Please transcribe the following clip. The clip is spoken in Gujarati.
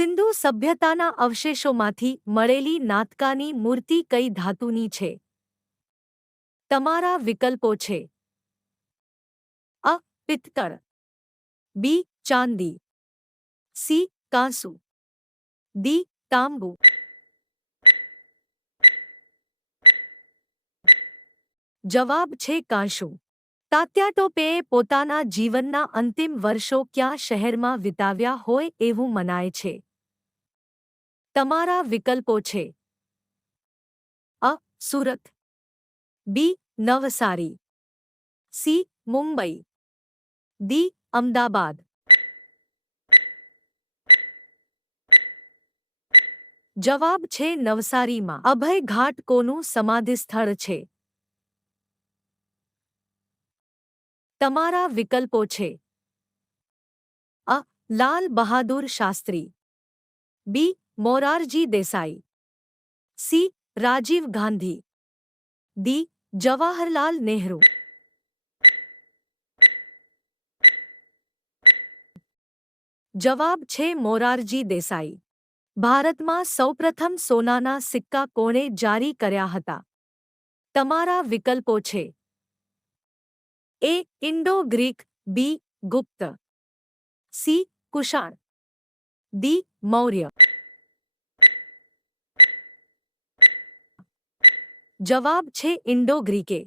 સિંધુ સભ્યતાના અવશેષોમાંથી મળેલી નાતકાની મૂર્તિ કઈ ધાતુની છે? તમારા વિકલ્પો છે: અ. પિત્તળ, બી. ચાંદી, સી. કાંસુ, ડી. તાંબુ. જવાબ છે કાંસુ. તાત્યા ટોપેએ પોતાના જીવનના અંતિમ વર્ષો કયા શહેરમાં વિતાવ્યા હોય એવું મનાય છે? તમારા વિકલ્પો છે: અ. સુરત, બી. નવસારી, સી. મુંબઈ, ડી. અમદાવાદ. જવાબ છે નવસારીમાં. અભય ઘાટ કોનું સમાધિસ્થળ છે? તમારા વિકલ્પો છે: અ. લાલ બહાદુર શાસ્ત્રી, બી. મોરારજી દેસાઈ, સી. રાજીવ ગાંધી, ડી. જવાહરલાલ નહેરુ. જવાબ છે મોરારજી દેસાઈ. ભારતમાં સૌપ્રથમ સોનાના સિક્કા કોણે જારી કર્યા હતા? તમારા વિકલ્પો છે: એ. ઇન્ડો-ગ્રીક, બી. ગુપ્ત, સી. કુષાણ, ડી. મૌર્ય. જવાબ છે ઇન્ડો-ગ્રીકે.